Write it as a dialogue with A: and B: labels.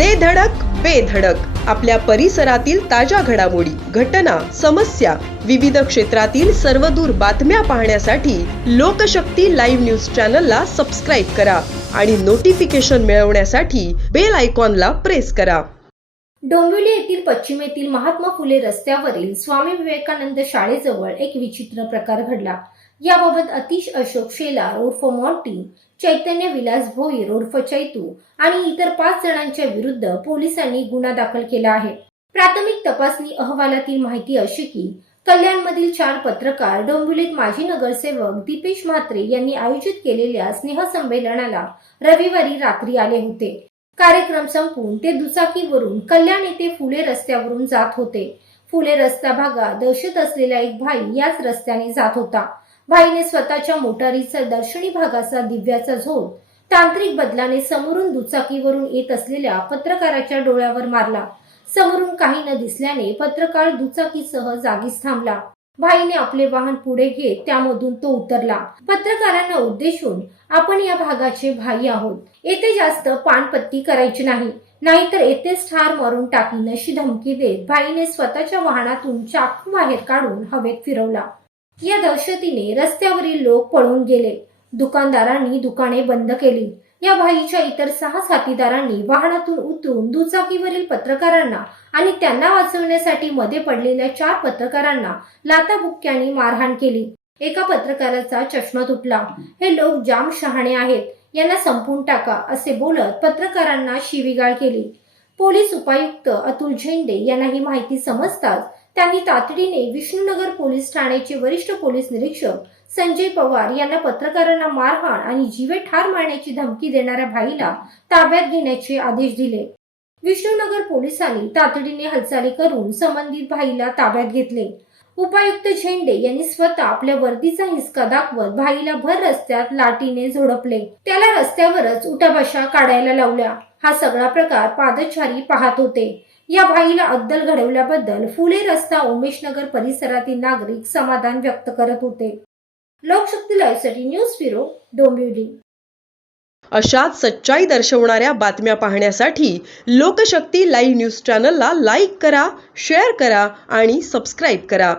A: दे धडक बेधडक आपल्या परिसरातील ताज्या घडामोडी घटना समस्या विविध क्षेत्रातील सर्वदूर बातम्या पाहण्यासाठी लोकशक्ती लाईव्ह न्यूज चॅनलला सबस्क्राईब करा आणि नोटिफिकेशन मिळवण्यासाठी बेल आयकॉनला प्रेस करा.
B: डोंबिवली येथील पश्चिमेतील महात्मा फुले रस्त्यावरील स्वामी विवेकानंद शाळेजवळ एक विचित्र प्रकार घडला. याबाबत अतिश अशोक शेलार उर्फ मॉन्टी चैतन्य विलास भोईर उर्फ चैतू आणि इतर पाच जणांच्या विरुद्ध पोलिसांनी गुन्हा दाखल केला आहे. प्राथमिक तपासणी अहवालातील माहिती अशी की कल्याणमधील चार पत्रकार डोंबिवलीत माजी नगरसेवक दीपेश म्हात्रे यांनी आयोजित केलेल्या स्नेहसंमेलनाला रविवारी रात्री आले होते. कार्यक्रम संपून ते दुचाकीवरून कल्याण येथे फुले रस्त्यावरून जात होते. फुले रस्ता भागात दहशत असलेला एक भाई याच रस्त्याने जात होता. भाईने स्वतःच्या मोटारीचा दर्शनी भागाचा दिव्याचा झोप तांत्रिक बदलाने समोरून दुचाकीवरून येत असलेल्या पत्रकाराच्या डोळ्यावर मारला. समोरून काही न दिसल्याने पत्रकार दुचाकीसह जागीच थांबला. भाईने आपले वाहन पुढे घेत त्यामधून तो उतरला. पत्रकारांना उद्देशून आपण या भागाचे भाई आहोत. येथे जास्त पानपत्ती करायची नाही. नाहीतर येथेच ठार मारून टाकीन अशी धमकी देत भाईने स्वतःच्या वाहनातून चाकू बाहेर काढून हवेत फिरवला. या दहशतीने रस्त्यावरील लोक पळून गेले. दुकानदारांनी दुकाने बंद केली. या भाईच्या इतर सहा साथीदारांनी वाहनातून उतरून दुचाकीवरील पत्रकारांना आणि त्यांना वाचवण्यासाठी मध्ये पडलेल्या चार पत्रकारांना लाताबुक्क्यांनी मारहाण केली. एका पत्रकाराचा चष्मा तुटला. हे लोक जाम शहाणे आहेत. यांना संपून टाका असे बोलत पत्रकारांना शिवीगाळ केली. पोलीस उपायुक्त अतुल झेंडे यांना ही माहिती समजताच त्यांनी तातडीने विष्णुनगर पोलीस ठाण्याचे वरिष्ठ पोलीस निरीक्षक संजय पवार यांना पत्रकारांना मारहाण आणि जीवे ठार मारण्याची धमकी देणाऱ्या भाईला ताब्यात घेण्याचे आदेश दिले. विष्णुनगर पोलिसांनी तातडीने हालचाली करून संबंधित भाईला ताब्यात घेतले. उपायुक्त झेंडे यांनी स्वतः आपल्या वर्दीचा हिसका दाखवत भाईला भर रस्त्यात लाटीने झोडपले. त्याला रस्त्यावरच उठाभाषा काढायला लावल्या. हा सगळा प्रकार पादचारी पाहत होते. या भाईला अद्दल घडवल्याबद्दल फुले रस्ता उमेशनगर परिसरातील नागरिक समाधान व्यक्त करत होते. लोकशक्ती लाईव्हसाठी न्यूज ब्युरो डोंबिवली.
A: अशाच सच्चाई दर्शवणाऱ्या बातम्या पाहण्यासाठी लोकशक्ती लाईव्ह न्यूज चॅनलला लाईक करा शेअर करा आणि सबस्क्राईब करा.